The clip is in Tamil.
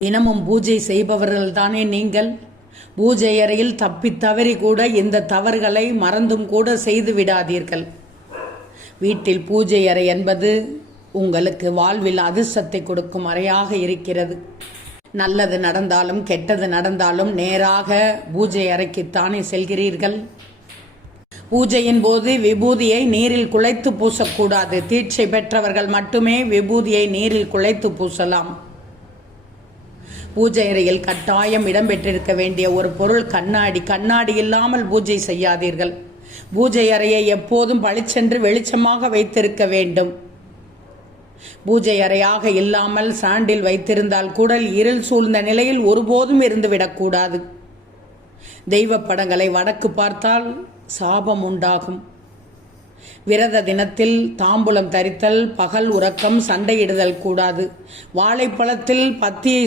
தினமும் பூஜை செய்பவர்கள்தானே நீங்கள்? பூஜை அறையில் தப்பித் தவறி கூட இந்த தவறுகளை மறந்தும் கூட செய்து விடாதீர்கள். வீட்டில் பூஜை அறை என்பது உங்களுக்கு வாழ்வில் அதிர்ஷ்டத்தை கொடுக்கும் அறையாக இருக்கிறது. நல்லது நடந்தாலும் கெட்டது நடந்தாலும் நேராக பூஜை அறைக்குத்தானே செல்கிறீர்கள். பூஜையின் போது விபூதியை நீரில் குழைத்து பூசக்கூடாது. தீட்சை பெற்றவர்கள் மட்டுமே விபூதியை நீரில் குழைத்து பூசலாம். பூஜை அறையில் கட்டாயம் இடம்பெற்றிருக்க வேண்டிய ஒரு பொருள் கண்ணாடி. கண்ணாடி இல்லாமல் பூஜை செய்யாதீர்கள். பூஜை அறையை எப்போதும் பளிச்சென்று வெளிச்சமாக வைத்திருக்க வேண்டும். பூஜை அறையாக இல்லாமல் சாண்டில் வைத்திருந்தால் கூட இருள் சூழ்ந்த நிலையில் ஒருபோதும் இருந்துவிடக்கூடாது. தெய்வ படங்களை வடக்கு பார்த்தால் சாபம் உண்டாகும். விரத தினத்தில் தாம்பூலம் தரித்தல், பகல் உறக்கம், சண்டையிடுதல் கூடாது. வாழைப்பழத்தில் பத்தியை